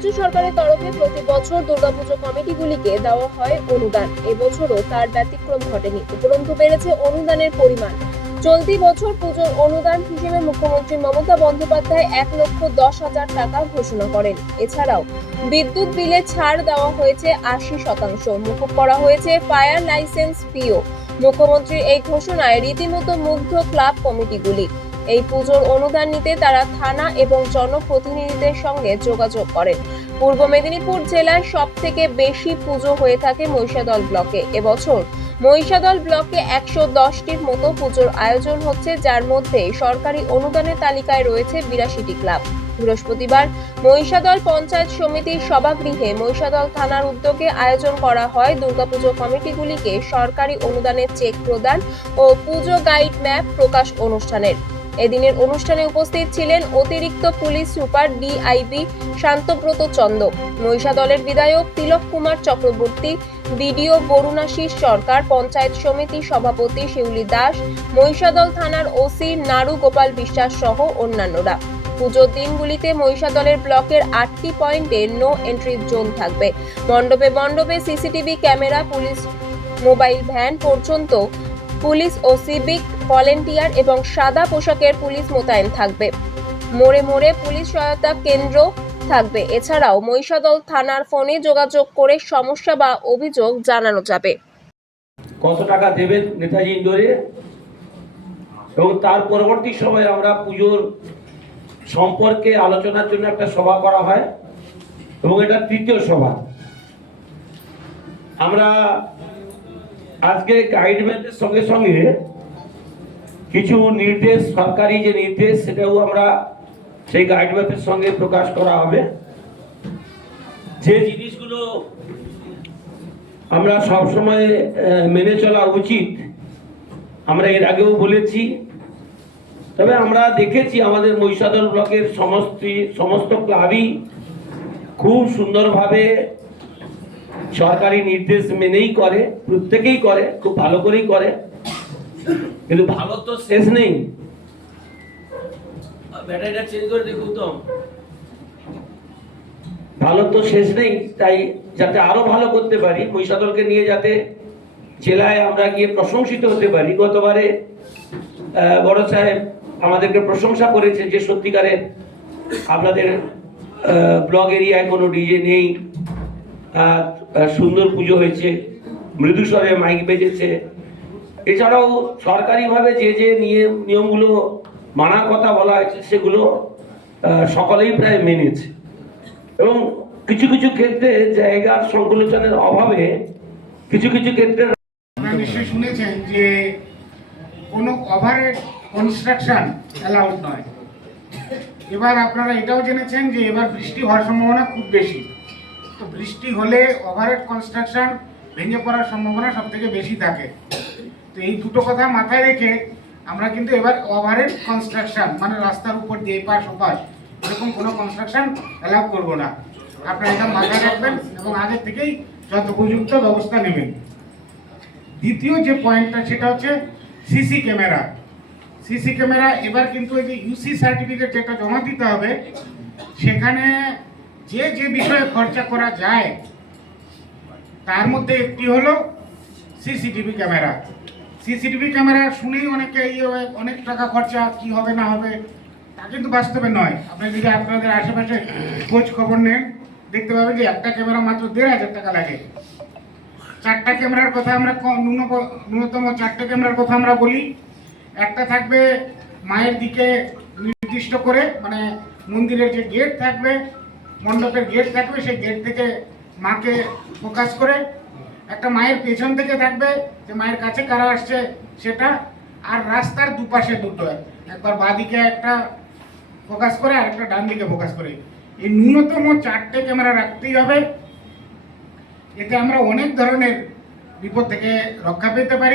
রাজ্য সরকারের তরফে প্রতি বছর দুর্গাপুজো কমিটিগুলিকে দেওয়া হয় অনুদান। এবছরও তার ব্যতিক্রম ঘটেনি। উপরন্তু বেড়েছে অনুদানের পরিমাণ। চলতি বছর পুজোর অনুদান হিসেবে মুখ্যমন্ত্রী মমতা বন্দ্যোপাধ্যায় এক লক্ষ দশ হাজার টাকা ঘোষণা করেন। এছাড়াও বিদ্যুৎ বিলে ছাড় দেওয়া হয়েছে আশি শতাংশ। মুকুব করা হয়েছে ফায়ার লাইসেন্স ফিও। মুখ্যমন্ত্রীর এই ঘোষণায় রীতিমতো মুগ্ধ ক্লাব কমিটিগুলি। এই পুজোর অনুদান নিতে তারা থানা এবং জনপ্রতিনিধিদের সঙ্গে যোগাযোগ করেন। পূর্ব মেদিনীপুর জেলায় সব থেকে বেশি পুজো হয়ে থাকে মহিষাদল ব্লকে। এবছর মহিষাদল ব্লকে একশো দশটির মতো পুজোর আয়োজন হচ্ছে, যার মধ্যে সরকারি অনুদানের তালিকায় রয়েছে বিরাশিটি ক্লাব। বৃহস্পতিবার মহিষাদল পঞ্চায়েত সমিতির সভাগৃহে মহিষাদল থানার উদ্যোগে আয়োজন করা হয়। দুর্গাপুজো কমিটিগুলিকে সরকারি অনুদানের চেক প্রদান ও পুজো গাইড ম্যাপ প্রকাশ অনুষ্ঠানের। এদিনের অনুষ্ঠানে উপস্থিত ছিলেন অতিরিক্ত police super DIB Shantabrata Chanda, মহিষা দলের বিধায়ক তিলক কুমার চক্রবর্তী, বিডিও বরুণাশিস সরকার, পঞ্চায়েত সমিতি সভাপতি শিউলি দাস মহিষাদল থানার ওসি নারু গোপাল বিশ্বাস সহ অন্যান্যরা। পুজোর দিনগুলিতে মহিষাদলের ব্লকের আটটি পয়েন্টে নো এন্ট্রি জোন থাকবে। মণ্ডপে মণ্ডপে CCTV camera, police mobile van পর্যন্ত পুলিশ ও সিভিক ভলেন্টিয়ার এবং সাদা পোশাকের পুলিশ মোতায়েন থাকবে। মোড়ে মোড়ে পুলিশ সহায়তা কেন্দ্র থাকবে। এছাড়াও মহিষাদল থানার ফোনে যোগাযোগ করে সমস্যা বা অভিযোগ জানানো যাবে। কত টাকা দেবেন নেতাজি ইন্দোরে? এবং তার পরবর্তী সময়ে আমরা পুজোর সম্পর্কে আলোচনার জন্য একটা সভা করা হয় এবং এটা তৃতীয় সভা। আমরা আজকে গাইডম্যানের সঙ্গে সঙ্গে কিছু নির্দেশ, সরকারি যে নির্দেশ, সেটাও আমরা সেই গাইডম্যাপের সঙ্গে প্রকাশ করা হবে। যে জিনিসগুলো আমরা সব সময় মেনে চলা উচিত, আমরা এর আগেও বলেছি। তবে আমরা দেখেছি আমাদের মহিষাদল ব্লকের সমস্ত সমস্ত ক্লাবই খুব সুন্দরভাবে সরকারি নির্দেশ মেনেই করে প্রত্যেকেই করে খুব ভালো করেই করে। কিন্তু ভালো তো শেষ নেই। ব্যাটারিটা চেঞ্জ করে দেখুন তো। ভালো তো শেষ নেই তাই যাতে আরও ভালো করতে পারি মহিষাদলকে নিয়ে যাতে জেলায় আমরা গিয়ে প্রশংসিত হতে পারি। গতবারে বড় সাহেব আমাদেরকে প্রশংসা করেছে যে সত্যিকারের আপনাদের ব্লগ এরিয়ায় কোনো ডিজে নেই। সুন্দর পুজো হয়েছে, মৃদু স্বরে মাইক বেজেছে। এছাড়াও সরকারিভাবে যে যে নিয়ম নিয়মগুলো মানার কথা বলা হয়েছে, সেগুলো সকলেই প্রায় মেনেছে। এবং কিছু কিছু ক্ষেত্রে জায়গার সংকলনের অভাবে কিছু কিছু ক্ষেত্রে নিশ্চয়ই শুনেছেন যে কোনো ওভারের কনস্ট্রাকশন অ্যালাউড নয়। এবার আপনারা এটাও জেনেছেন যে এবার বৃষ্টি হওয়ার সম্ভাবনা খুব বেশি। বৃষ্টি হলে ওভারহেড কনস্ট্রাকশন ভেঙে পড়ার সম্ভাবনা সব থেকে বেশি থাকে। তো এই দুটো কথা মাথায় রেখে আমরা কিন্তু এবার ওভারহেড কনস্ট্রাকশন মানে রাস্তার উপর দিয়ে পাশ ওপাশ, এরকম কোনো কনস্ট্রাকশন অ্যালাউ করব না। আপনারা এটা মাথায় রাখবেন এবং আগে থেকেই যত উপযুক্ত ব্যবস্থা নেবেন। দ্বিতীয় যে পয়েন্টটা সেটা হচ্ছে সিসি ক্যামেরা সিসি ক্যামেরা এবার কিন্তু ওই যে ইউসি সার্টিফিকেট যেটা জমা দিতে হবে, সেখানে যে যে বিষয়ে খরচা করা যায় তার মধ্যে একটি হলো সিসিটিভি ক্যামেরা। সিসিটিভি ক্যামেরা শুনেই অনেকে ইয়ে হয়, অনেক টাকা খরচা কি হবে না হবে তা কিন্তু বাস্তবে নয়। আপনি যদি আপনাদের আশেপাশে খোঁজ খবর নেন দেখতে পাবেন যে একটা ক্যামেরা মাত্র দেড় হাজার টাকা লাগে। চারটা ক্যামেরার কথা আমরা ন্যূনতম চারটে ক্যামেরার কথা আমরা বলি। একটা থাকবে মায়ের দিকে নির্দিষ্ট করে মানে মন্দিরের যে গেট থাকবে মণ্ডপের গেট থাকবে, সেই গেট থেকে মাকে ফোকাস করে একটা মায়ের পেছন থেকে থাকবে যে মায়ের কাছে কারা আসছে সেটা, আর রাস্তার দুপাশে দুটো, একবার বাঁদিকে একটা ফোকাস করে, আর একটা ডান দিকে ফোকাস করে। এই ন্যূনতম চারটে ক্যামেরা রাখতেই হবে, এতে আমরা অনেক ধরনের বিপদ থেকে রক্ষা পেতে পারি।